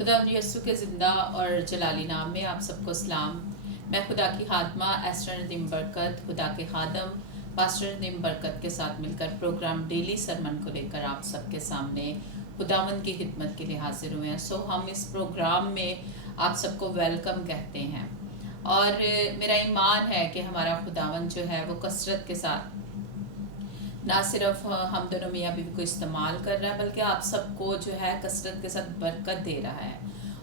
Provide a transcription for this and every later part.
खुदा यस्सु के ज़िंदा और जलाली नाम में आप सबको सलाम। मैं खुदा की खादमा एस्टर नदीम बरकत, खुदा के खादम पास्टर नदीम बरकत के साथ मिलकर प्रोग्राम डेली सरमन को लेकर आप सबके सामने खुदावंद की खिदमत के लिए हाजिर हुए हैं। हम इस प्रोग्राम में आप सबको वेलकम कहते हैं और मेरा ईमान है कि हमारा खुदावंद जो है वो कसरत के साथ ना सिर्फ हम दोनों मियाँ बीवी को इस्तेमाल कर रहा है बल्कि आप सबको जो है कसरत के साथ बरकत दे रहा है।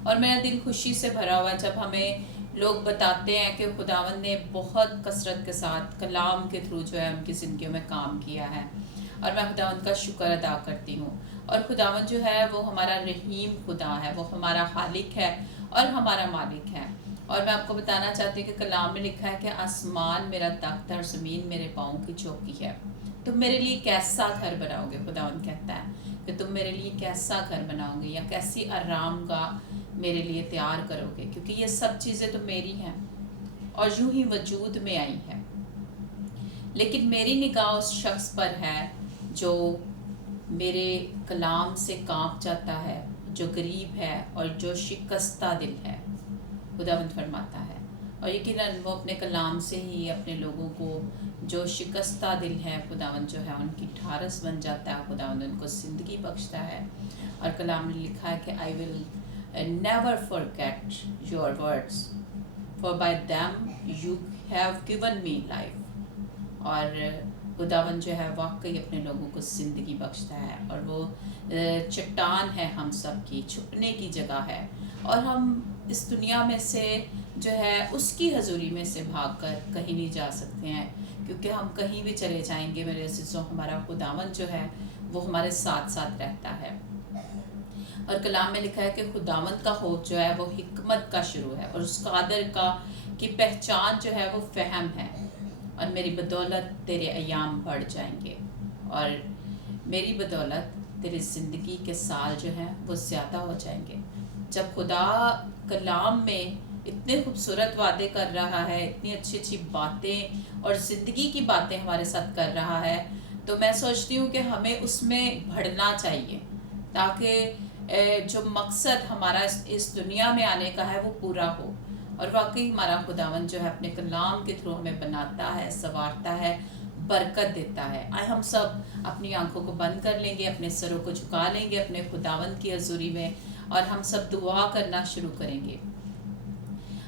और मेरा दिल खुशी से भरा हुआ है जब हमें लोग बताते हैं कि खुदावंद ने बहुत कसरत के साथ कलाम के थ्रू जो है उनकी ज़िंदगियों में काम किया है और मैं खुदावंद का शुक्र अदा करती हूँ। और खुदावंद जो है वो हमारा रहीम खुदा है, वो हमारा खालिक है और हमारा मालिक है। और मैं आपको बताना चाहती हूँ कि कलाम में लिखा है कि आसमान मेरा तख्त और ज़मीन मेरे पाँव की चौकी है। तुम मेरे लिए कैसा घर बनाओगे? खुदावंद कहता है कि तुम मेरे लिए कैसा घर बनाओगे या कैसी आराम का मेरे लिए तैयार करोगे, क्योंकि ये सब चीज़ें तो मेरी हैं और यूं ही वजूद में आई हैं। लेकिन मेरी निगाह उस शख्स पर है जो मेरे कलाम से कांप जाता है, जो गरीब है और जो शिकस्ता दिल है। खुदावंद फरमाता है और यकीनन वो अपने कलाम से ही अपने लोगों को जो शिकस्ता दिल है खुदावंद जो है उनकी ठारस बन जाता है। खुदावंद उनको ज़िंदगी बख्शता है और कलाम में लिखा है कि I will never forget your words for by them you have given me life. और खुदावंद जो है वाकई अपने लोगों को ज़िंदगी बख्शता है और वो चट्टान है हम सब की, छुपने की जगह है। और हम इस दुनिया में से जो है उसकी हजूरी में से भागकर कहीं नहीं जा सकते हैं, क्योंकि हम कहीं भी चले जाएंगे मेरे अज़ीज़ों, हमारा खुदावंद जो है वो हमारे साथ साथ रहता है। और कलाम में लिखा है कि खुदावंद का खौफ जो है वो हिकमत का शुरू है और उस कादर का की पहचान जो है वो फ़हम है। और मेरी बदौलत तेरे अयाम बढ़ जाएंगे और मेरी बदौलत तेरी ज़िंदगी के साल जो हैं वो ज़्यादा हो जाएंगे। जब खुदा कलाम में इतने खूबसूरत वादे कर रहा है, इतनी अच्छी अच्छी बातें और ज़िंदगी की बातें हमारे साथ कर रहा है, तो मैं सोचती हूँ कि हमें उसमें बढ़ना चाहिए ताकि जो मकसद हमारा इस दुनिया में आने का है वो पूरा हो। और वाकई हमारा खुदावंद जो है अपने कलाम के थ्रू हमें बनाता है, संवारता है, बरकत देता है। आए हम सब अपनी आंखों को बंद कर लेंगे, अपने सरों को झुका लेंगे अपने खुदावंद की हजूरी में और हम सब दुआ करना शुरू करेंगे।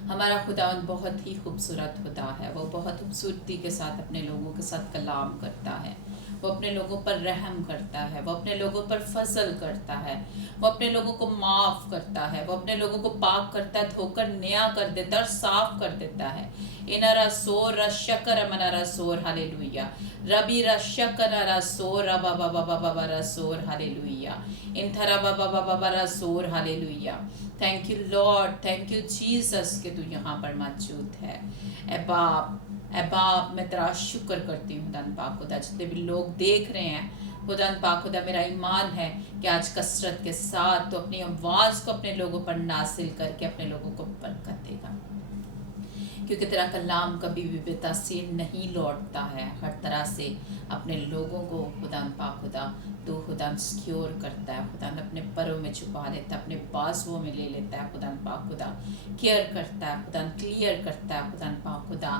हमारा खुदावंद बहुत ही खूबसूरत खुदा है, वो बहुत खूबसूरती के साथ अपने लोगों के साथ कलाम करता है, वो अपने लोगों पर रहम करता है, वो अपने लोगों पर फजल करता है, वो अपने लोगों को माफ़ करता है, वो अपने लोगों को पाक करता है, धोकर नया कर देता है और साफ कर देता है। इनारा सोर रशकर मनारा सोर हालेलुया, रबी रशकर सोर रबा बाबा बाबा रसोर हालेलुया, इंथरा बाबा बाबा रसोर hallelujah. Thank you lord, thank you Jesus कि तू यहाँ पर मौजूद है। ए बाप मैं तेरा शुक्र करती हूँ खुदा पाक खुदा, जितने भी लोग देख रहे हैं खुदा पाक खुदा, मेरा ईमान है कि आज कसरत के साथ तो अपनी आवाज़ को अपने लोगों पर नासिल करके अपने लोगों को बरकत देगा, क्योंकि तेरा कलाम कभी भी बेतासीर नहीं लौटता है। हर तरह से अपने लोगों को खुदा पाक खुदा तो खुदा सिक्योर करता है, खुदा अपने परों में छुपा लेता है, अपने बाजुओं में ले लेता है। खुदा पाक खुदा केयर करता है, खुदा क्लियर करता है, खुदा पाक खुदा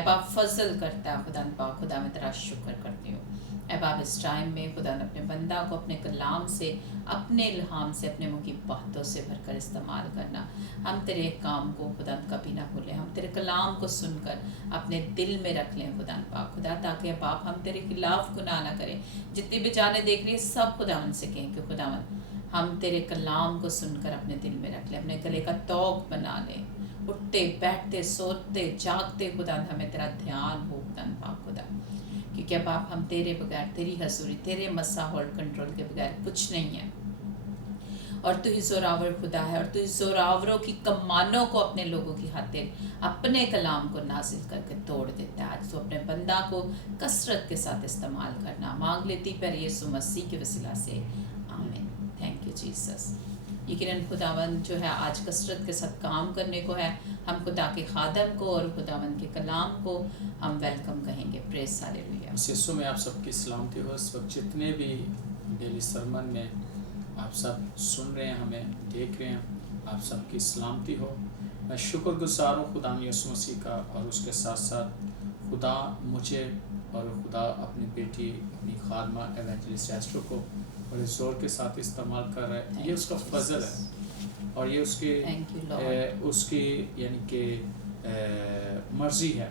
बाप फजल करता है। खुदा पाक खुदा मैं तेरा शुक्र करती हूँ। बाप इस टाइम में खुदा अपने बंदा को अपने कलाम से, अपने इल्हाम से, अपने मुँह की बातों से भरकर इस्तेमाल करना। हम तेरे काम को खुदा कभी ना भूलें, हम तेरे कलाम को सुनकर अपने दिल में रख लें खुदा पाक खुदा, ताकि बाप हम तेरे खिलाफ गुनाह ना करें। जितनी भी जाने देख रही है सब खुदावन से कहें कि खुदावन हम तेरे कलाम को सुनकर अपने दिल में रख लें, अपने गले का तौक बना लें। उठते बैठते सोते जागते खुदा हमें तेरा ध्यान हो खुदा पाक खुदा, क्योंकि अब आप हम तेरे बगैर, तेरी हजूरी, तेरे मसा होल्ड कंट्रोल के बगैर कुछ नहीं है। और तू ही जोरावर खुदा है और तू ही जोरावरों की कमानों को अपने लोगों की खातिर अपने कलाम को नाजिल करके तोड़ देता है। आज तो अपने बंदा को कसरत के साथ इस्तेमाल करना मांग लेती पर यीशु मसीह के वसीला से, आमीन। Thank you Jesus. यकीनन खुदावंद जो है आज कसरत के साथ काम करने को है। हम खुदा के खादम को और खुदावंद के कलाम को हम वेलकम कहेंगे। Praise hallelujah. यीशु में आप सबकी सलामती हो। इस वक्त जितने भी डेली सरमन में आप सब सुन रहे हैं, हमें देख रहे हैं, आप सबकी सलामती हो। मैं शुक्रगुजार हूँ खुदा यीशु मसीह का, और उसके साथ साथ खुदा मुझे और खुदा अपनी बेटी, अपनी खादमा एवेंजलिस्ट एस्ट्रो को बड़े ज़ोर के साथ इस्तेमाल कर रहा है। ये उसका फजल है और ये उसकी यानी कि मर्ज़ी है।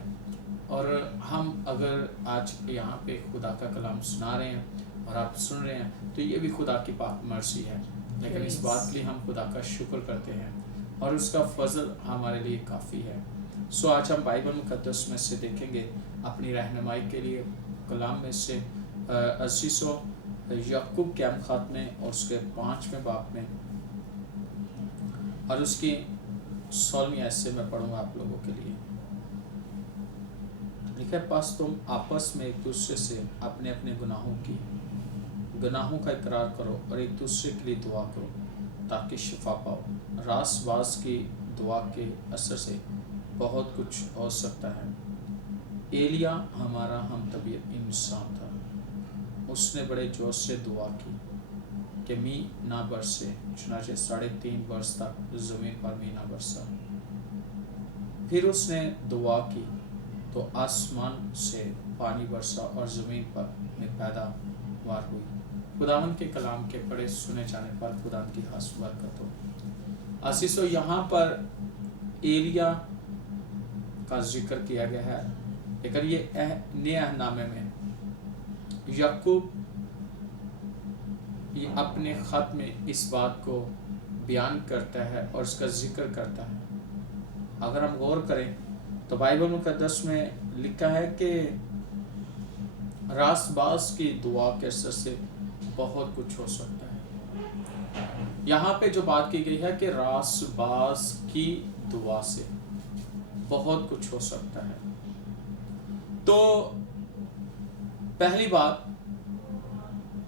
और हम अगर आज यहाँ पे खुदा का कलाम सुना रहे हैं और आप सुन रहे हैं, तो ये भी खुदा की पाक मर्ज़ी है। लेकिन इस बात के लिए हम खुदा का शुक्र करते हैं और उसका फजल हमारे लिए काफ़ी है। सो आज हम बाइबल मुक़द्दस में से देखेंगे अपनी रहनुमाई के लिए कलाम में से अज़ीज़ों याकूब के खात में और उसके 5वें बाब में और उसकी 16वीं आयत से मैं पढ़ूंगा आप लोगों के लिए। लिखा है, पास तुम आपस में एक दूसरे से अपने अपने गुनाहों का इकरार करो और एक दूसरे के लिए दुआ करो ताकि शिफा पाओ। रास बास की दुआ के असर से बहुत कुछ हो सकता है। एलिया हमारा हम तबीयत इंसान था। उसने बड़े जोश से दुआ की कि मी ना बरसे, चुनाचे 3.5 वर्ष तक ज़मीन पर मी ना बरसा। फिर उसने दुआ की तो आसमान से पानी बरसा और ज़मीन पर में पैदावार हुई। खुदावन के कलाम के पढ़े सुने जाने पर खुदा की खास बरकत हो। असीसो यहाँ पर एलिया का जिक्र किया गया है, लेकिन ये नए अहदनामे में याकूब ये अपने ख़त में इस बात को बयान करता है और उसका जिक्र करता है। अगर हम गौर करें तो बाइबल मुक़द्दस में लिखा है कि रास बास की दुआ के असर से बहुत कुछ हो सकता है। यहाँ पे जो बात की गई है कि रास बास की दुआ से बहुत कुछ हो सकता है। तो पहली बात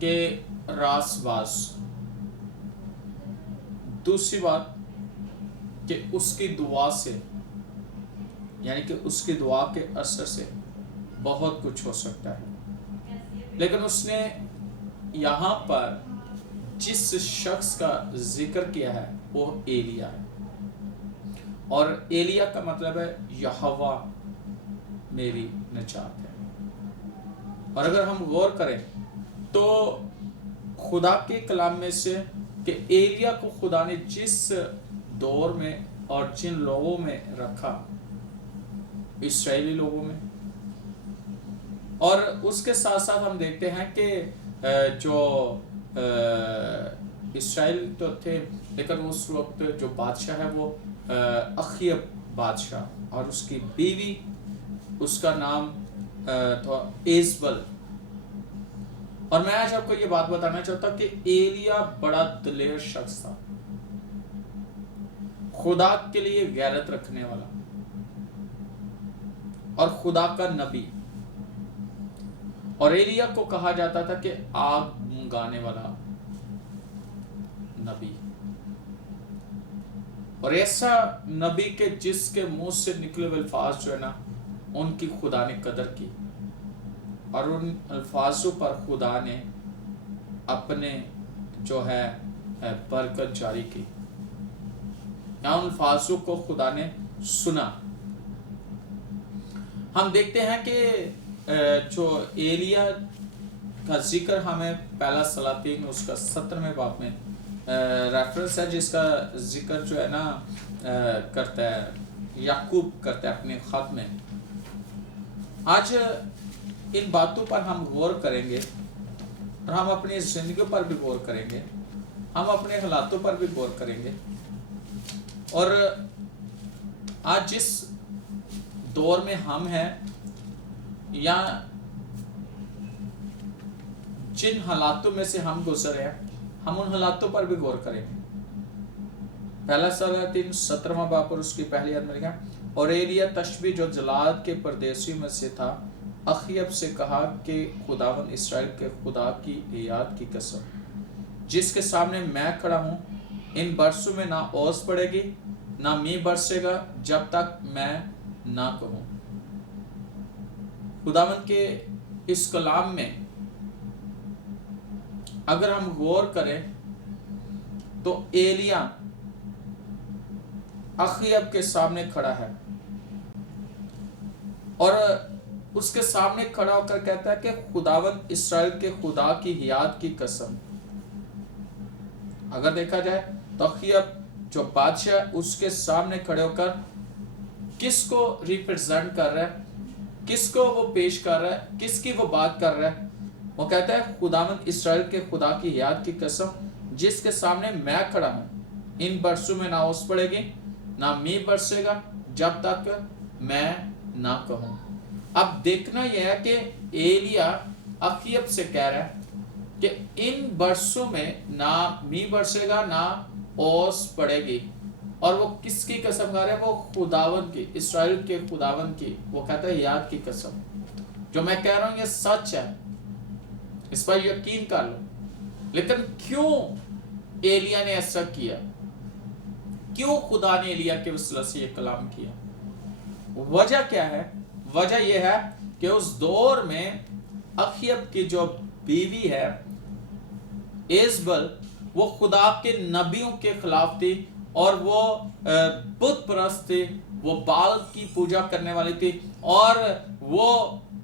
कि रास बास, दूसरी बात कि उसकी दुआ से यानी कि उसकी दुआ के असर से बहुत कुछ हो सकता है। लेकिन उसने यहाँ पर जिस शख्स का जिक्र किया है वो एलिया है, और एलिया का मतलब है यहोवा मेरी निजात है। और अगर हम गौर करें तो खुदा के कलाम में से कि एलिया को खुदा ने जिस दौर में और जिन लोगों में रखा, इस्राएली लोगों में, और उसके साथ साथ हम देखते हैं कि जो इस्राएल तो थे, लेकिन उस वक्त जो बादशाह है वो अखियब बादशाह, और उसकी बीवी उसका नाम था एजबल। और मैं आज आपको ये बात बताना चाहता हूँ कि एलिया बड़ा दिलेर शख्स था, खुदा के लिए गैरत रखने वाला और खुदा का नबी। और एलिया को कहा जाता था कि आग गाने वाला नबी, और ऐसा नबी के जिसके मुंह से निकले हुए अल्फाज जो है ना, उनकी खुदा ने कदर की और उन अल्फाजों पर खुदा ने अपने जो है बरकत जारी की, या उन अल्फाजों को खुदा ने सुना। हम देखते हैं कि जो एलिया का जिक्र हमें पहला सलातीन उसका 17वें बाब में रेफरेंस है, जिसका जिक्र जो है ना करता है याकूब करता है अपने ख़त में। आज इन बातों पर हम गौर करेंगे और हम अपनी ज़िंदगी पर भी गौर करेंगे, हम अपने हालातों पर भी गौर करेंगे। और आज जिस दौर में हम हैं या जिन हालातों में से हम गुजर हैं, हम उन हालातों पर भी गौर करेंगे। पहला सलातीन 17वां बाब और उसकी पहली आयत में लिखा, और एलिया तशबी जो जलाद के परदेसी में से था अखियब से कहा कि खुदावन इसराइल के खुदा की याद की कसम जिसके सामने मैं खड़ा हूँ, इन बरसों में ना ओस पड़ेगी ना मींह बरसेगा जब तक मैं ना कहूँ। खुदावन के इस कलाम में अगर हम गौर करें तो एलिया अखीयब के सामने खड़ा है और उसके सामने खड़ा होकर कहता है कि खुदावंद इस्राएल के खुदा की याद की कसम। अगर देखा जाए तो अखीयब जो बादशाह है उसके सामने खड़े होकर किसको रिप्रेजेंट कर रहा है, किसको वो पेश कर रहा है, किसकी वो बात कर रहा है? वो कहता है खुदावंद इस्राएल के खुदा की याद की कसम जिसके सामने मैं खड़ा हूं, इन बरसों में ना ओस पड़ेगी ना मींह बरसेगा जब तक मैं ना कहूं। अब देखना यह है कि एलिया अखीयब से कह रहा है कि इन बरसों में ना मींह बरसेगा ना ओस पड़ेगी, और वो किसकी कसम खा रहे हैं? वो खुदावन की, इस्राएल के खुदावन की। वो कहता है याद की कसम। जो मैं कह रहा हूं ये सच है, इस पर यकीन कर लो। लेकिन क्यों एलिया ने ऐसा किया? क्यों खुदा ने एलिया के वसीले से ये कलाम किया? वजह क्या है? वजह यह है कि उस दौर में अखीयब की जो बीवी है एजबल, वो खुदा के नबियों के खिलाफ थी और वो बुत परस्त थी, वो बाल की पूजा करने वाली थी और वो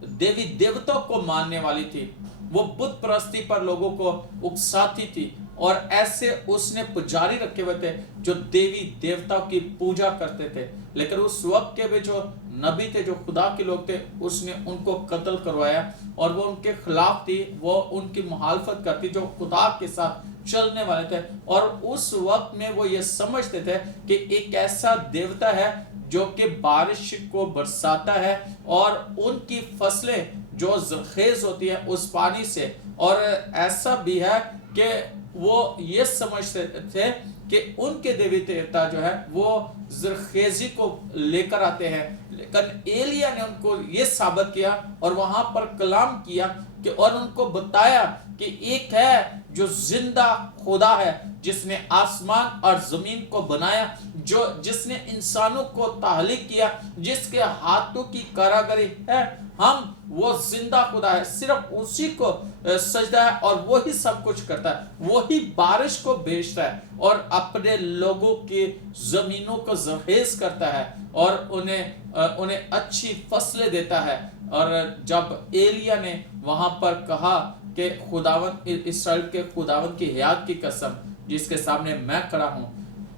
देवी देवताओं को मानने वाली थी। वो बुत परस्ती पर लोगों को उकसाती थी और ऐसे उसने पुजारी रखे हुए थे जो देवी देवताओं की पूजा करते थे। लेकिन उस वक्त के भी जो नबी थे, जो खुदा के लोग थे, उसने उनको कत्ल करवाया और वो उनके खिलाफ थी, वो उनकी मुखालफत करती जो खुदा के साथ चलने वाले थे। और उस वक्त में वो ये समझते थे कि एक ऐसा देवता है जो कि बारिश को बरसाता है और उनकी फसलें जो जरखेज होती है उस पानी से, और ऐसा भी है कि वो ये समझते थे कि उनके देवी देवता जो है वो जरखेजी को लेकर आते हैं। लेकिन एलिया ने उनको ये साबित किया और वहां पर कलाम किया कि और उनको बताया कि एक है जो जिंदा खुदा है, जिसने आसमान और जमीन को बनाया, जो जिसने इंसानों को ताहलीक किया, जिसके हाथों की कारीगरी है। हम वो जिंदा खुदा है, सिर्फ उसी को सजदा है और वही सब कुछ करता है। वही बारिश को भेजता है और अपने लोगों की जमीनों को जरखेज करता है और उन्हें अच्छी फसलें देता है। और जब एलिया ने वहां पर कहा कि खुदावन इस्राएल के खुदावन की हयात की कसम जिसके सामने मैं खड़ा हूं,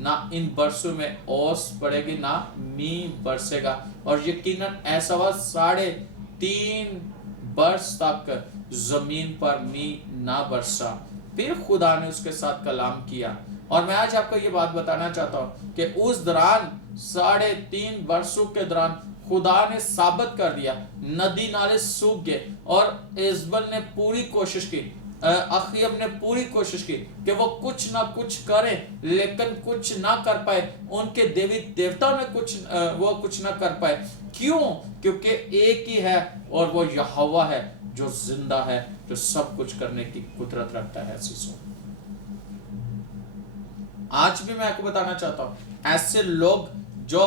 ना इन बरसों में ओस पड़ेगी ना मींह बरसेगा। और यकीनन ऐसा हुआ, 3.5 बरस तक जमीन पर मींह ना बरसा। फिर खुदा ने उसके साथ कलाम किया। और मैं आज आपको ये बात बताना चाहता हूं कि उस दौरान 3.5 बरसों के दौरान खुदा ने साबित कर दिया, नदी नाले सूख गए और इजबल ने पूरी कोशिश की, अखीयब ने पूरी कोशिश की कि वो कुछ ना कुछ करें, लेकिन कुछ ना कर पाए। उनके देवी देवताओं ने वो कुछ ना कर पाए। क्यों? क्योंकि एक ही है और वो यहोवा है जो जिंदा है, जो सब कुछ करने की कुदरत रखता है। आज भी मैं आपको बताना चाहता हूं, ऐसे लोग जो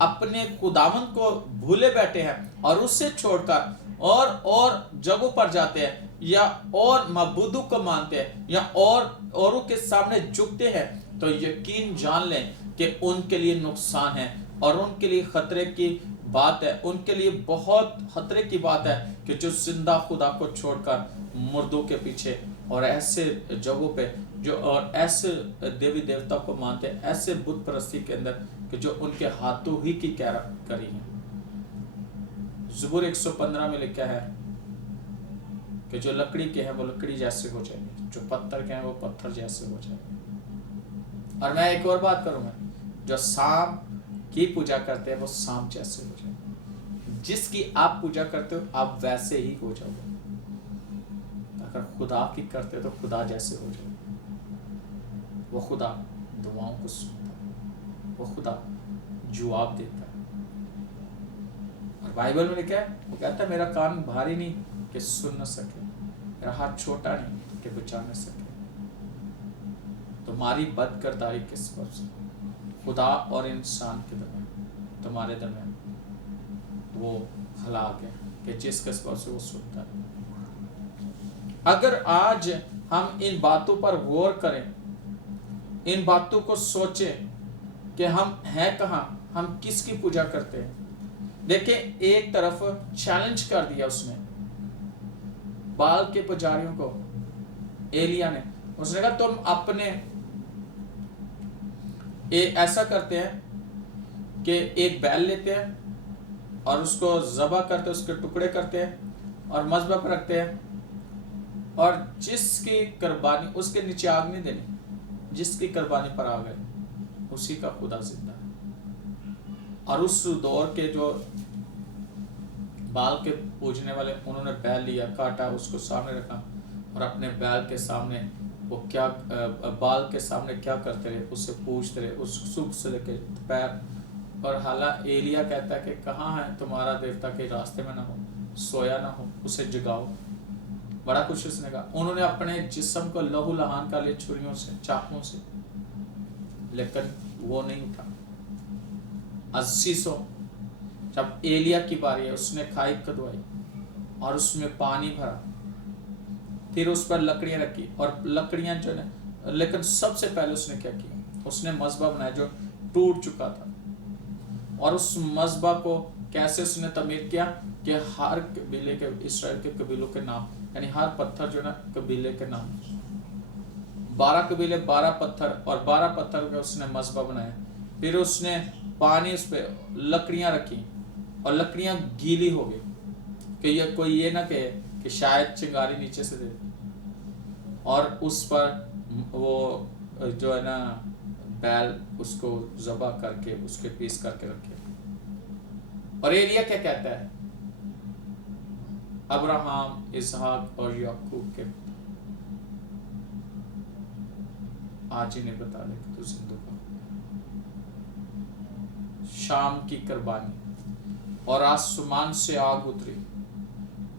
अपने खुदावन को भूले बैठे हैं और उससे छोड़कर और जगहों पर जाते हैं या और मबूदों को मानते हैं या औरों के सामने झुकते हैं, तो यकीन जान लें कि उनके लिए नुकसान है और उनके लिए खतरे की बात है। उनके लिए बहुत खतरे की बात है कि जो जिंदा खुदा को छोड़कर मुर्दों के पीछे और ऐसे जगहों पे जो और ऐसे देवी देवता को मानते हैं, ऐसे बुत परस्ती के अंदर कि जो उनके हाथों ही की करी है। ज़बूर 115 में लिखा है कि जो लकड़ी के हैं वो लकड़ी जैसे हो जाएंगे, जो पत्थर के हैं वो पत्थर जैसे हो जाएंगे। और मैं एक और बात करूंगा, जो सांप की पूजा करते हैं वो सांप जैसे हो जाएंगे। जिसकी आप पूजा करते हो आप वैसे ही हो जाओगे। अगर खुदा की करते हो तो खुदा जैसे हो जाओगे। वो खुदा दुआओं को सुनता है, वो खुदा जवाब देता है। और बाइबल में लिखा है, वो कहता है मेरा कान भारी नहीं कि सुन न सके, मेरा हाथ छोटा नहीं कि बचा न सके। तुम्हारी बदकिरदारी किस पर से खुदा और इंसान के दरमियान, तुम्हारे दरमियान वो हलाक है कि जिस किस्म से वो सुनता है। अगर आज हम इन बातों पर गौर करें, इन बातों को सोचें کہ ہم ہیں کہاں, ہم کس کی پوجا کرتے ہیں. دیکھیں ایک طرف چیلنج کر دیا اس نے بال کے پجاریوں کو, ایلیا نے. اس نے کہا تم اپنے ایسا کرتے ہیں کہ ایک بیل لیتے ہیں اور اس کو ذبح کرتے, اس کے ٹکڑے کرتے ہیں اور مذبح پر رکھتے ہیں, اور جس کی قربانی, اس کے نیچے آگ نہیں دینی, جس کی قربانی پر آ گئے اسی کا خدا زندہ ہے. اور اس دور کے جو بال کے پوجنے والے, انہوں نے بیل لیا, کاٹا, اس کو سامنے رکھا اور اپنے بیل کے سامنے وہ کیا بال کے سامنے کیا کرتے رہے, اس سے پوچھتے رہے اس صبح سے لے کے دوپہر. اور حالانکہ ایلیا کہتا ہے کہ کہاں ہے تمہارا دیوتا کہ راستے میں نہ ہو, سویا نہ ہو, اسے جگاؤ. بڑا کچھ اس نے کہا. انہوں نے اپنے جسم کو لہو لہان کر لیا چھریوں سے, چاقوں سے, لیکن وہ نہیں اٹھا. عزیزوں, جب ایلیا کی باری ہے, اس نے کھائی کھدوائی اور اس میں پانی بھرا, پھر اس پر لکڑیاں رکھی, اور لکڑیاں جو ہے, لیکن سب سے پہلے اس نے کیا کیا, اس نے مذبح بنایا جو ٹوٹ چکا تھا. اور اس مذبح کو کیسے اس نے تعمیر کیا کہ ہر قبیلے کے, اسرائیل کے قبیلوں کے نام, یعنی ہر پتھر جو ہے نا قبیلے کے نام, 12 قبیلے 12 پتھر, اور 12 پتھر کا اس نے مذبح بنایا. پھر اس نے پانی, اس پہ لکڑیاں رکھی, اور لکڑیاں گیلی ہو گئی کہ یہ کوئی یہ نہ کہے کہ شاید چنگاری نیچے سے دے, اور اس پر وہ جو ہے نا بیل, اس کو ذبح کر کے اس کے پیس کر کے رکھے. اور ایلیا کیا کہتا ہے, ابراہم, اسحاق اور یعقوب کے آج انہیں بتا دے کہ تو زندوں کا. شام کی قربانی اور آسمان سے آگ اتری.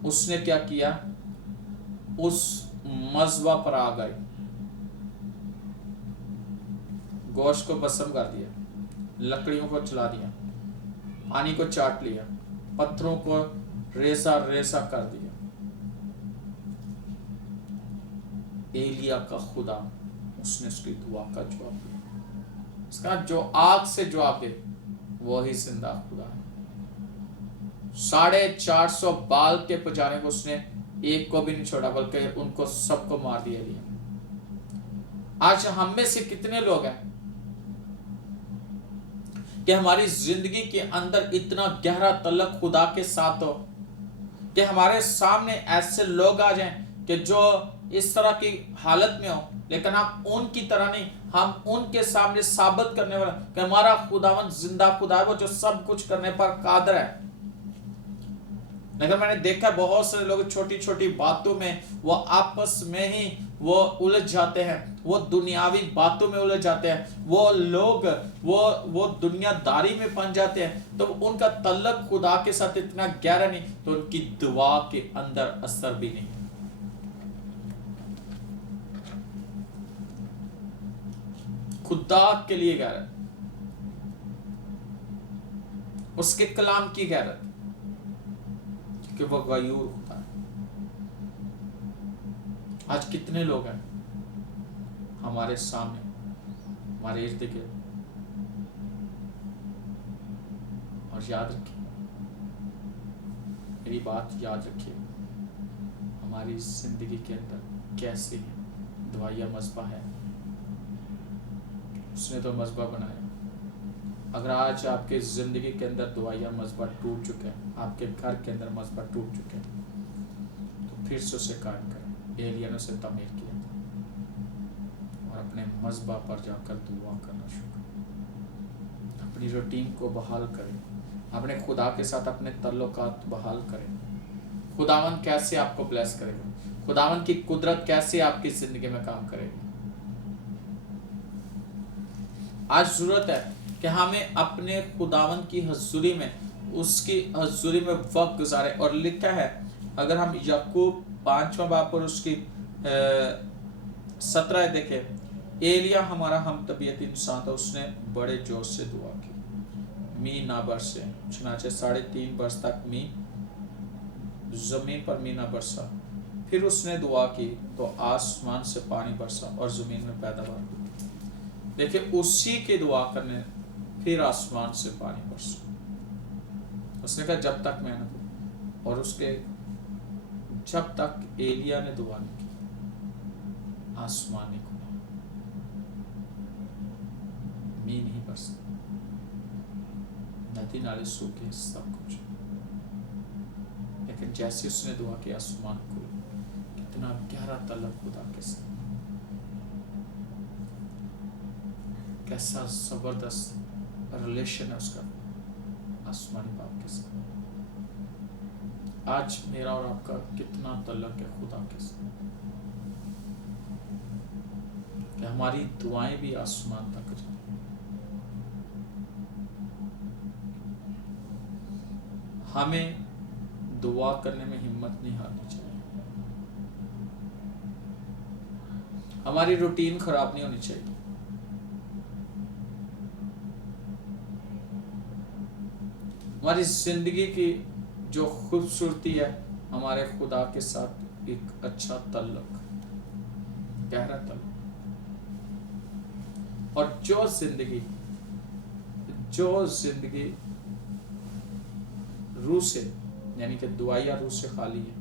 اس نے کیا کیا, اس مذبح پر آگ آئی, گوشت کو بسم کر دیا, لکڑیوں کو چلا دیا, پانی کو چاٹ لیا, پتھروں کو ریزہ ریزہ کر دیا. ایلیا کا خدا, اس نے اس کی دعا کا جواب دیا. اس کا جو آگ سے جواب دے وہی زندہ خدا ہے. 450 بال کے پجانے کو اس نے ایک کو بھی نہیں چھوڑا, بلکہ ان کو سب کو مار دیا. آج ہم میں سے کتنے لوگ ہیں کہ ہماری زندگی کے اندر اتنا گہرا تعلق خدا کے ساتھ ہو کہ ہمارے سامنے ایسے لوگ آ جائیں کہ جو اس طرح کی حالت میں ہو, لیکن ہم ان کی طرح نہیں, ہم ان کے سامنے ثابت کرنے والا کہ ہمارا خداوند زندہ خدا ہے, وہ جو سب کچھ کرنے پر قادر ہے. لیکن میں نے دیکھا بہت سارے لوگ چھوٹی چھوٹی باتوں میں وہ آپس میں ہی وہ الجھ جاتے ہیں, وہ دنیاوی باتوں میں الجھ جاتے ہیں, وہ لوگ وہ دنیا داری میں پن جاتے ہیں, تو ان کا تعلق خدا کے ساتھ اتنا گہرا نہیں, تو ان کی دعا کے اندر اثر بھی نہیں. خدا کے لیے غیرت, اس کے کلام کی غیرت, کہ وہ غیور ہوتا ہے. آج کتنے لوگ ہیں ہمارے سامنے, ہمارے ارد گرد, اور یاد رکھیے, میری بات یاد رکھیے, ہماری زندگی کے اندر کیسی دعائیہ مذبح ہے. اس نے تو مذبح بنایا. اگر آج آپ کے زندگی کے اندر دعائیہ مذبح ٹوٹ چکے ہیں, آپ کے گھر کے اندر مذبح ٹوٹ چکے ہیں, تو پھر سے اسے قائم کریں. ایلیا نے اسے تعمیر کیا تھا, اور اپنے مذبح پر جا کر دعا کرنا شروع کریں. اپنی روٹین کو بحال کریں, اپنے خدا کے ساتھ اپنے تعلقات بحال کریں. خداوند کیسے آپ کو بلیس کرے گا, خداوند کی قدرت کیسے آپ کی زندگی میں کام کرے گی. آج ضرورت ہے کہ ہمیں اپنے خداوند کی حضوری میں, اس کی حضوری میں وقت گزارے. اور لکھا ہے, اگر ہم یعقوب 5واں باب پر اس کی 17 دیکھیں, ایلیا ہمارا ہم طبیعت انسان تھا, اس نے بڑے جوش سے دعا کی, می نہ برسے, چنانچہ 3.5 برس تک زمین پر می نہ برسا. پھر اس نے دعا کی تو آسمان سے پانی برسا اور زمین میں پیداوار ہوئی. دیکھیں اسی کی دعا کرنے फिर आसमान से पानी बरसा। उसने कहा जब तक मैं न दूं, और उसके जब तक एलिया ने दुआ नहीं की आसमान नहीं खुला, मींह नहीं बरसा, नदी नाले सूखे, सब कुछ। लेकिन जैसे उसने दुआ की आसमान खुला। कितना गहरा तलब खुदा के साथ, कैसा जबरदस्त रिलेशन है उसका आसमानी बाप के साथ। आज मेरा और आपका कितना तल्लक है खुदा के साथ कि हमारी दुआएं भी आसमान तक जाए। हमें दुआ करने में हिम्मत नहीं हारनी चाहिए। हमारी रूटीन खराब नहीं होनी चाहिए। हमारी जिंदगी की जो खूबसूरती है हमारे खुदा के साथ एक अच्छा तल्लक, गहरा तल्लक। और जो जिंदगी रूह से यानी कि दुआया रूह से खाली है,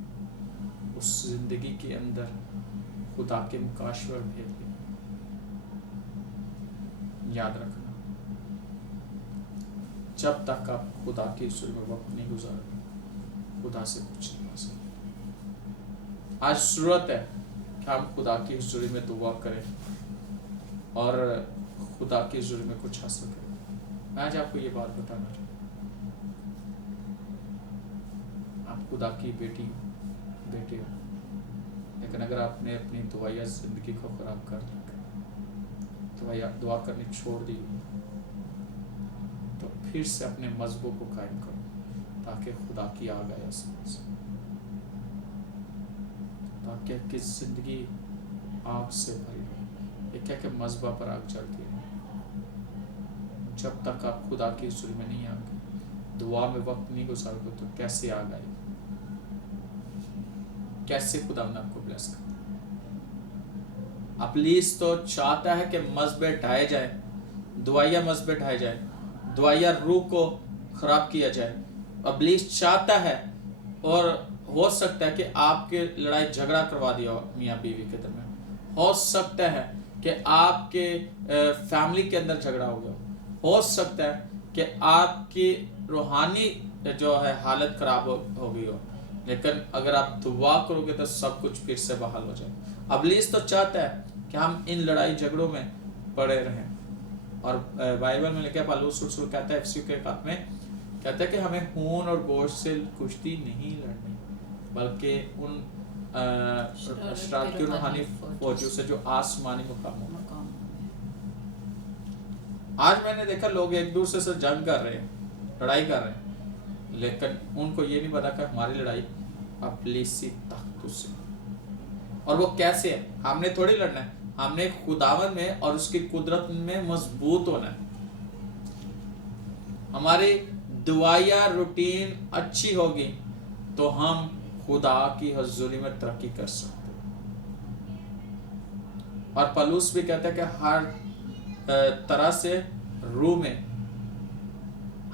उस जिंदगी के अंदर खुदा के मुकाशवर भेद भी। याद रखना, जब तक आप खुदा के हुजूर में वक्त नहीं गुजारोगे खुदा से कुछ नहीं पा सकते। आज जरूरत है कि हम खुदा की हुजूरी में दुआ करें और खुदा की हुजूरी में कुछ हासिल करें। मैं आज आपको ये बात बताना चाहता हूँ, आप खुदा की बेटे हो, लेकिन अगर आपने अपनी दुआया जिंदगी को खराब कर दिया, दुआ करनी छोड़ दी, तो फिर से अपने मजहबों को कायम करो ताकि खुदा की आग आए आसमान से, ताकि आपकी जिंदगी आग से भरी हो। ये क्या कि मजहबा पर आग जलती है। जब तक आप खुदा की हुजूरी में नहीं आओगे, दुआ में वक्त नहीं गुजारोगे, तो कैसे आग आएगी? कैसे खुदा आपको ब्लेस करे? इब्लीस तो चाहता है कि मजहबे ढाए जाए, दुआया मजहबे ढाए जाए, दुआया रूह को खराब किया जाए। इब्लीस चाहता है, और हो सकता है कि आपके लड़ाई झगड़ा करवा दिया हो मियाँ बीवी के दरमियान, हो सकता है कि आपके फैमिली के अंदर झगड़ा हो गया हो सकता है कि आपकी रूहानी जो है हालत खराब हो गई हो, लेकिन अगर आप दुआ करोगे तो सब कुछ फिर से बहाल हो जाए। इब्लीस तो चाहता है कि हम इन लड़ाई झगड़ों में पड़े रहें, और बाइबल में लिखा है, पौलुस रसूल कहता है एफिसियों के खत में, कहता है कि हमें खून और गोश्त से कुश्ती नहीं लड़नी, बल्कि उन शरारती रूहानी फौजों से जो आसमानी मुकाम। आज मैंने देखा लोग एक दूसरे से जंग कर रहे हैं, लड़ाई कर रहे हैं, लेकिन उनको ये नहीं पता कि हमारी लड़ाई इब्लीसी ताकतों से। और वो कैसे है? हमने थोड़ी लड़ना है, हमने खुदावन में और उसकी कुदरत में मजबूत होना है। हमारी दुआया रूटीन अच्छी होगी तो हम खुदा की हुजूरी में तरक्की कर सकते हैं। और पौलुस भी कहता है कि हर तरह से रूह में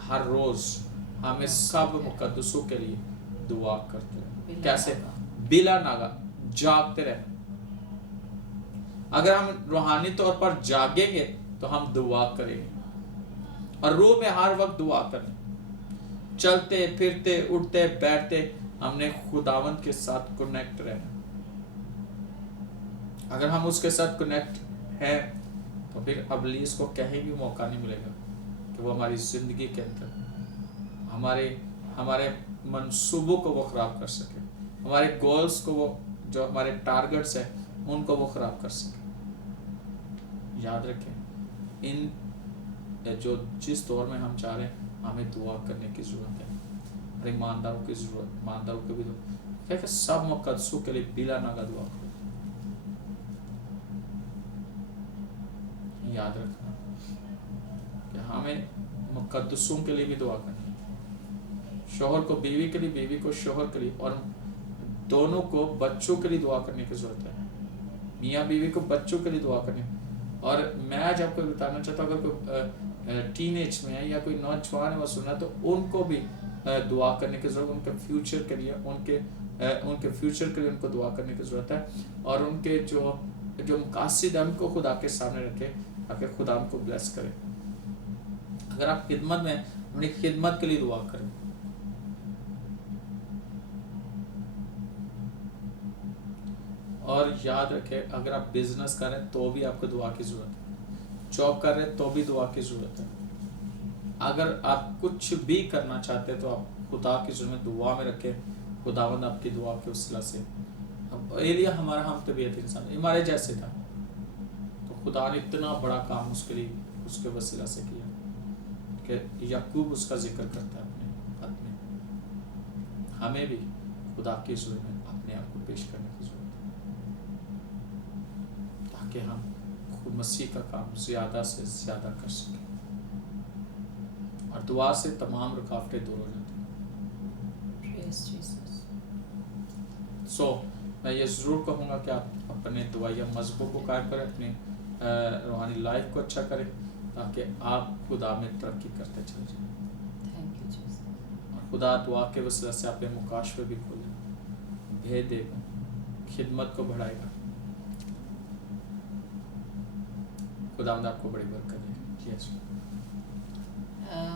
हर रोज हमें सब मुकद्दसों के लिए दुआ करते हैं। कैसे? बिला नागा जागते रहे। अगर हम रूहानी तौर पर जागेंगे तो हम दुआ करेंगे, और रूह में हर वक्त दुआ करें। चलते फिरते उठते बैठते हमने खुदावंद के साथ कनेक्ट रहना। अगर हम उसके साथ कनेक्ट हैं तो फिर इब्लीस को कहीं भी मौका नहीं मिलेगा कि वो हमारी जिंदगी के अंदर हमारे मंसूबों को वो खराब कर सके, हमारे गोल्स को, वो जो हमारे टारगेट्स हैं उनको वो खराब कर सके। याद रखें, इन जो जिस दौर में हम जा रहे हैं हमें दुआ करने की जरूरत है, और ईमानदारों की जरूरत, ईमानदारों को भी क्या कि सब मुकद्दसों के लिए बिला नागा दुआ करो। याद रखना कि हमें मुकद्दसों के लिए भी दुआ करनी है। शोहर को बीवी के लिए, बीवी को शोहर के लिए, और दोनों को बच्चों के लिए दुआ करने की जरूरत है। मियाँ बीवी को बच्चों के लिए दुआ करनी, اور میں آج آپ کو بتانا چاہتا ہوں اگر کوئی ٹین ایج میں ہے یا کوئی نوجوان ہے وہ سننا تو ان کو بھی دعا کرنے کی ضرورت، ان کے فیوچر کے لیے ان کے فیوچر کے لیے ان کو دعا کرنے کی ضرورت ہے، اور ان کے جو مقاصد ہیں ان کو خدا کے سامنے رکھے تاکہ خدا ان کو بلیس کرے۔ اگر آپ خدمت میں اپنی خدمت کے لیے دعا کریں، اور یاد رکھیں اگر آپ بزنس کر رہے ہیں تو بھی آپ کو دعا کی ضرورت ہے، جاب کر رہے ہیں تو بھی دعا کی ضرورت ہے، اگر آپ کچھ بھی کرنا چاہتے ہیں تو آپ خدا کی ضرورت دعا میں رکھیں، خداوند آپ کی دعا کے وسیلہ سے۔ ایلیا ہمارا ہم طبیعت انسان ہمارے جیسے تھا، تو خدا نے اتنا بڑا کام اس کے لیے اس کے وسیلہ سے کیا کہ یعقوب اس کا ذکر کرتا ہے اپنے خط میں۔ ہمیں بھی خدا کی ضرورت میں اپنے آپ کو پیش کرنے کی ضرورت ہے تاکہ ہم خود مسیح کا کام زیادہ سے زیادہ کر سکیں، اور دعا سے تمام رکاوٹیں دور ہو جاتی ہیں۔ میں یہ ضرور کہوں گا کہ آپ اپنے دعائیہ مذہبوں کو قائم کریں، اپنے روحانی لائف کو اچھا کریں تاکہ آپ خدا میں ترقی کرتے چلے جائیں، اور خدا دعا کے وسیلہ سے آپ کے مکاشفے بھی کھولیں، بھید دے گا، خدمت کو بڑھائے گا۔ خداوند آپ کو بڑی برکت دے گا۔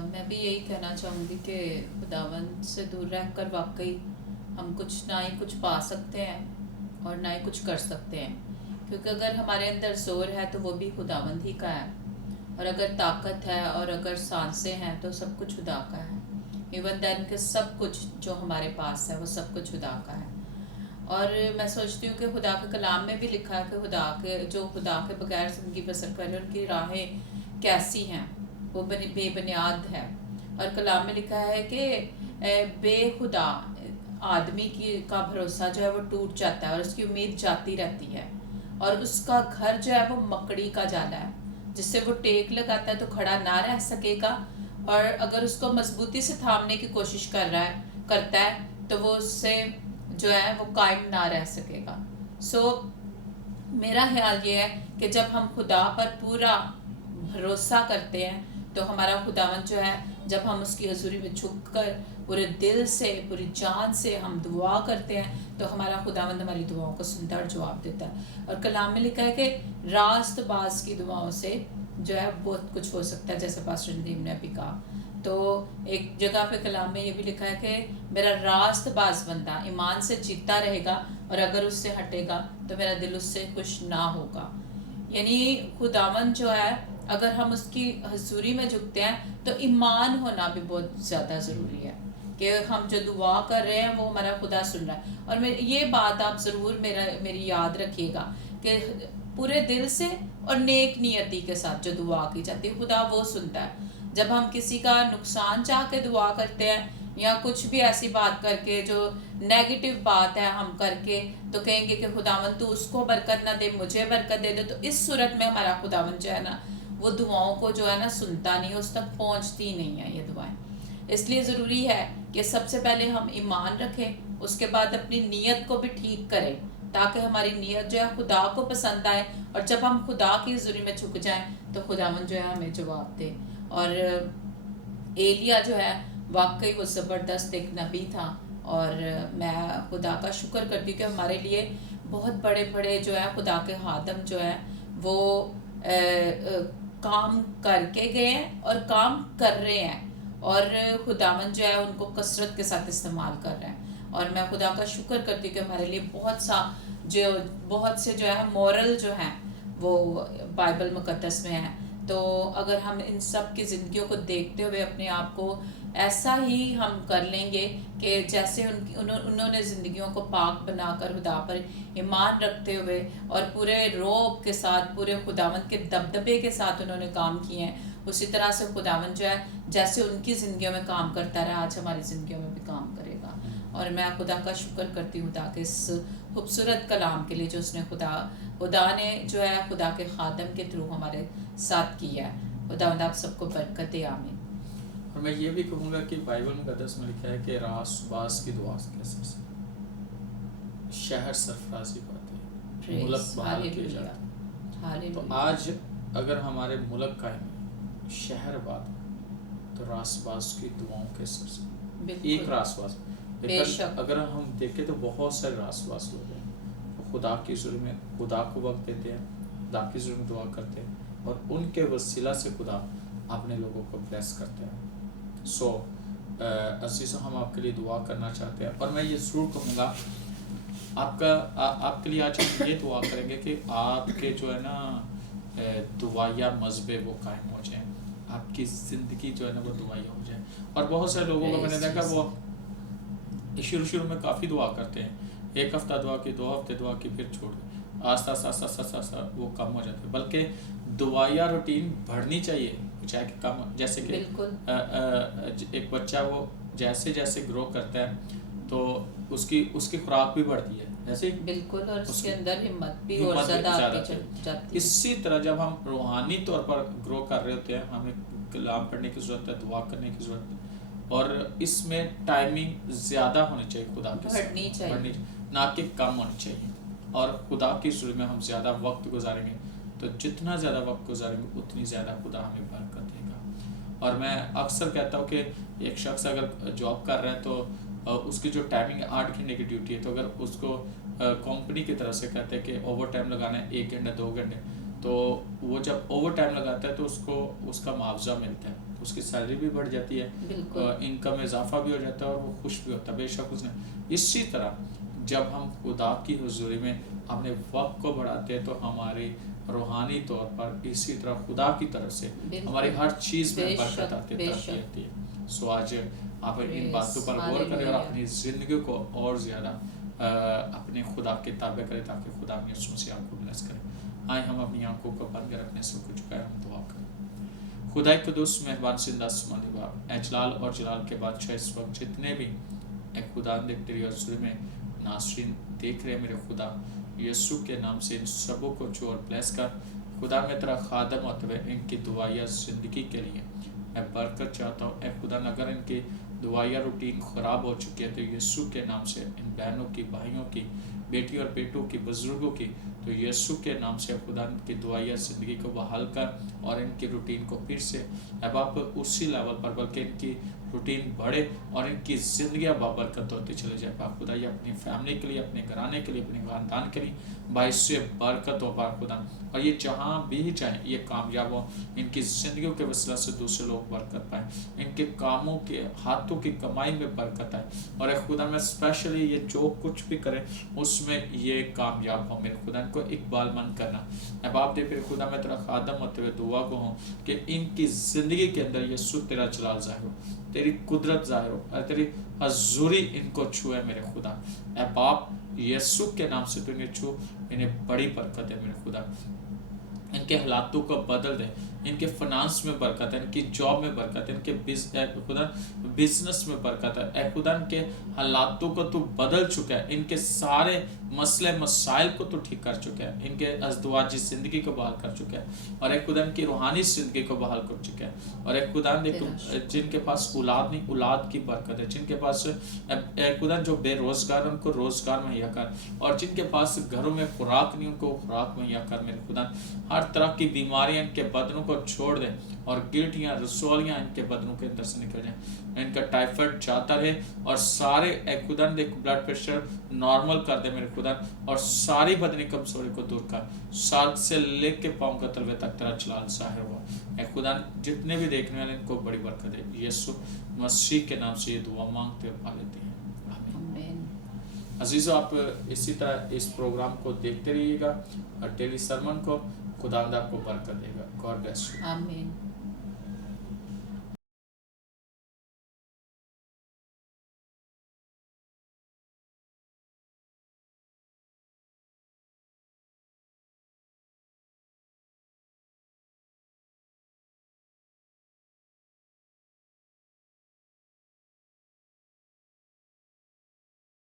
میں بھی یہی کہنا چاہوں گی کہ خداوند سے دور رہ کر واقعی ہم نہ ہی کچھ پا سکتے ہیں اور نہ ہی کچھ کر سکتے ہیں، کیونکہ اگر ہمارے اندر زور ہے تو وہ بھی خداوند ہی کا ہے، اور اگر طاقت ہے اور اگر سانسیں ہیں تو سب کچھ خدا کا ہے، ایون دین کہ سب کچھ جو ہمارے پاس ہے وہ سب کچھ خدا کا ہے۔ اور میں سوچتی ہوں کہ خدا کے کلام میں بھی لکھا ہے کہ جو خدا کے بغیر زندگی بسر کر رہے ہیں ان کی راہیں کیسی ہیں، وہ بے بنیاد ہے، اور کلام میں لکھا ہے کہ بے خدا آدمی کا بھروسہ جو ہے وہ ٹوٹ جاتا ہے اور اس کی امید جاتی رہتی ہے، اور اس کا گھر جو ہے وہ مکڑی کا جالا ہے، جس سے وہ ٹیک لگاتا ہے تو کھڑا نہ رہ سکے گا، اور اگر اس کو مضبوطی سے تھامنے کی کوشش کرتا ہے تو وہ اس سے جو ہے وہ قائم نہ رہ سکے گا۔ میرا خیال یہ ہے کہ جب ہم خدا پر پورا بھروسہ کرتے ہیں تو ہمارا خداوند جو ہے، جب ہم اس کی حضوری میں جھک کر پورے دل سے پوری جان سے ہم دعا کرتے ہیں تو ہمارا خداوند ہماری دعاؤں کو سنتا اور جواب دیتا ہے، اور کلام میں لکھا ہے کہ راست باز کی دعاؤں سے جو ہے بہت کچھ ہو سکتا ہے، جیسے پاسٹر ندیم نے ابھی کہا۔ تو ایک جگہ پہ کلام میں یہ بھی لکھا ہے کہ میرا راست باز بندہ ایمان سے جیتا رہے گا، اور اگر اس سے ہٹے گا تو میرا دل اس سے خوش نہ ہوگا۔ یعنی خداوند جو ہے اگر ہم اس کی حضوری میں جھکتے ہیں تو ایمان ہونا بھی بہت زیادہ ضروری ہے کہ ہم جو دعا کر رہے ہیں وہ ہمارا خدا سن رہا ہے۔ اور یہ بات آپ ضرور میری یاد رکھیے گا کہ پورے دل سے اور نیک نیتی کے ساتھ جو دعا کی جاتی ہے خدا وہ سنتا ہے۔ جب ہم کسی کا نقصان چاہ کے دعا کرتے ہیں یا کچھ بھی ایسی بات کر کے جو نیگیٹو بات ہے ہم کر کے تو کہیں گے کہ خداوند تو اس کو برکت نہ دے مجھے برکت دے دے، تو اس صورت میں ہمارا خداوند جو ہے نا وہ دعاؤں کو جو ہے نا سنتا نہیں، اس تک پہنچتی نہیں ہیں یہ دعائیں۔ اس لیے ضروری ہے کہ سب سے پہلے ہم ایمان رکھیں، اس کے بعد اپنی نیت کو بھی ٹھیک کریں تاکہ ہماری نیت جو ہے خدا کو پسند آئے، اور جب ہم خدا کی حضوری میں جھک جائیں تو خداوند جو ہے ہمیں جواب دے۔ اور ایلیا جو ہے واقعی وہ زبردست ایک نبی تھا، اور میں خدا کا شکر کرتی ہوں کہ ہمارے لیے بہت بڑے بڑے جو ہے خدا کے خادم جو ہے وہ کام کر کے گئے ہیں اور کام کر رہے ہیں، اور خداوند جو ہے ان کو کثرت کے ساتھ استعمال کر رہے ہیں۔ اور میں خدا کا شکر کرتی ہوں کہ ہمارے لیے بہت سے جو ہے مورل جو ہیں وہ بائبل مقدس میں ہیں، تو اگر ہم ان سب کی زندگیوں کو دیکھتے ہوئے اپنے آپ کو ایسا ہی ہم کر لیں گے کہ جیسے انہوں نے زندگیوں کو پاک بنا کر خدا پر ایمان رکھتے ہوئے اور پورے روب کے ساتھ پورے خداوند کے دبدبے کے ساتھ انہوں نے کام کیے ہیں، اسی طرح سے خداوند جو ہے جیسے ان کی زندگیوں میں کام کرتا رہا آج ہماری زندگیوں میں بھی کام کرے گا۔ اور میں خدا کا شکر کرتی ہوں تاکہ اس خوبصورت کلام کے لیے جو اس نے خدا نے جو ہے خدا کے خادم کے تھرو ہمارے ساتھ کیا ہے، خداوند آپ سب کو برکت دے، آمین۔ اور میں یہ بھی کہوں گا کہ بائبل مقدس میں لکھا ہے کہ راست باز کی دعا کیسے شہر سرفرازی پاتے ہیں، ملک بحال کیے جاتے ہیں۔ تو آج اگر ہمارے ملک قائم شہر آباد تو راس باز کی دعاؤں کے سر سے ایک بالکل راس باز، بے لیکن شک اگر ہم دیکھیں تو بہت سارے راس باز لوگ ہیں وہ خدا کی ظلم میں خدا کو وقت دیتے ہیں، خدا کی ظلم میں دعا کرتے ہیں اور ان کے وسیلہ سے خدا اپنے لوگوں کو بلیس کرتے ہیں. سو عزیزوں ہم آپ کے لیے دعا کرنا چاہتے ہیں اور میں یہ ضرور کہوں گا آپ کے لیے آج ہم یہ دعا کریں گے کہ آپ کے جو ہے نا دعائیہ مذہبے وہ قائم ہو جائیں، آپ کی زندگی جو ہے نا وہ دعائیہ ہو جائے. اور بہت سارے لوگوں کو میں نے دیکھا وہ شروع میں کافی دعا کرتے ہیں، ایک ہفتہ دعا کی، 2 ہفتے دعا کی، پھر چھوڑ گئے، آہستہ آہستہ وہ کم ہو جاتے ہیں. بلکہ دعائیہ روٹین بڑھنی چاہیے چاہے کہ کم، جیسے کہ بالکل ایک بچہ وہ جیسے جیسے گرو کرتا ہے تو اس کی خوراک بھی بڑھتی ہے، جیسے بالکل اور اس کے اندر ہمت بھی ہمت اور بھی زیادہ زیادہ آتی جاتی ہے. اسی طرح جب ہم روحانی طور پر گرو کر رہے ہوتے ہیں ہمیں کلام پڑھنے کی ضرورت ہے، دعا کرنے کی ضرورت ہے اور اس میں ٹائمنگ زیادہ ہونی چاہیے، خدا کی بڑھنی چاہیے نہ کہ کم ہونی چاہیے. اور خدا کی ظلم میں ہم زیادہ وقت گزاریں گے تو جتنا زیادہ وقت گزاریں گے اتنی زیادہ خدا ہمیں برکت دے گا. اور میں اکثر کہتا ہوں کہ ایک شخص اگر جاب کر رہا ہے تو اس کی جو ٹائمنگ 8 گھنٹے کی ڈیوٹی ہے، تو اگر اس کو کمپنی کی طرف سے کہتے ہیں کہ اوور ٹائم لگانا ہے 1 گھنٹہ 2 گھنٹے، تو وہ جب اوور ٹائم لگاتا ہے تو اس کو اس کا معاوضہ ملتا ہے، اس کی سیلری بھی بڑھ جاتی ہے، انکم میں اضافہ بھی ہو جاتا ہے اور وہ خوش بھی ہوتا ہے. بے شک اس نے اسی طرح جب ہم خدا کی حضوری میں اپنے وقت کو بڑھاتے ہیں تو ہماری روحانی طور پر اسی طرح خدا کی طرف سے ہماری ہر چیز میں برکت آتی ہے، ترقی آتی ہے. سو آج آپ ان باتوں پر غور کریں اور اپنی زندگی کو اور زیادہ اپنے خدا کے تابع کریں تاکہ خدا اپنی اسموں سے آپ کو بلیس کرے. آئیں ہم اپنی آنکھوں کو بند کر اپنے سر کو جھکائیں، ہم دعا کریں. خدا قدوس مہربان زندہ آسمانی باپ، اے جلال اور جلال کے بادشاہ، اس وقت جتنے بھی اے خدا تیری حضوری میں ناظرین دیکھ رہے ہیں میرے خدا، یسوع کے نام سے ان سبوں کو چھو اور بلیس کر. خدا میں تیرا خادم ہوتے ہوئے ان کی دعائیہ زندگی کے لیے میں برکت چاہتا ہوں. اے خدا اگر ان کی دعائیہ روٹین خراب ہو چکی ہے تو یسوع کے نام سے ان بہنوں کی، بھائیوں کی، بیٹی اور بیٹوں کی، بزرگوں کی، تو یسوع کے نام سے خدا ان کی دعائیہ زندگی کو بحال کر اور ان کی روٹین کو پھر سے اے باپ اسی لیول پر بلکہ ان کی روٹین بڑھے اور ان کی زندگیاں بابرکت ہوتی چلے جائے. پاک خدا یہ اپنی فیملی کے لیے، اپنے گھرانے کے لیے، اپنے خاندان کے لیے باعث سے برکت ہو پاک خدا، اور یہ جہاں بھی چاہیں یہ کامیاب ہو، ان کی زندگیوں کے وسیلہ سے دوسرے لوگ برکت پائیں، ان کے کاموں کے ہاتھوں کی کمائی میں برکت آئے. اور اے خدا میں اسپیشلی یہ جو کچھ بھی کرے اس میں یہ کامیاب ہو. میرے خدا ان کو اقبال مند کرنا. اے باپ دے پھر خدا میں تیرا خادم ہوتے ہوئے دعا کو ہوں کہ ان کی زندگی کے اندر یسوع تیرا جلال ظاہر ہو، تیری قدرت ظاہر ہو اور تیری حضوری ان کو چھوئے میرے خدا. اے باپ یسوع کے نام سے تو انہیں چھو، انہیں بڑی برکت ہے میرے خدا. ان کے حالاتوں کو بدل دے، ان کے فنانس میں برکت ہے، ان کی جاب میں برکت ہے، ان کے خدا بزنس میں برکت ہے. اے خدا ان کے حالاتوں کو تو بدل چکا ہے، ان کے سارے مسئلے مسائل کو تو ٹھیک کر چکا ہے، ان کے ازدواجی زندگی کو بحال کر چکا ہے اور اے خدا ان کی روحانی زندگی کو بحال کر چکا ہے. اور اے خدا جن کے پاس اولاد نہیں، اولاد کی برکت ہے، جن کے پاس اے خدا جو بے روزگار ان کو روزگار مہیا کر، اور جن کے پاس گھروں میں خوراک نہیں ان کو خوراک مہیا کر میرے خدا. ہر طرح کی بیماریاں ان کے بدنوں کو چھوڑ دیں اور گلٹیاں رسولیاں ان کے بدنوں کے اندر سے نکل جائیں. ان کا ٹائیفائڈ جاتا رہے اور سارے اے خدا بلڈ پریشر نارمل کر دے میرے خدا، اور ساری بدنی کمزوری کو دور کر. سال سے لے کے پاؤں کا تلوے تک تیرا جلال ظاہر ہوا. اے خدا جتنے بھی دیکھنے والے ان کو بڑی برکت ہے. یسوع مسیح کے نام سے یہ دعا مانگتے اور پا لیتے ہیں، آمین. عزیزو آپ اسی طرح اس پروگرام کو دیکھتے رہیے گا اور ڈیلی سرمن کو. خدا آپ کو برکت دے گا. God bless you. آمین.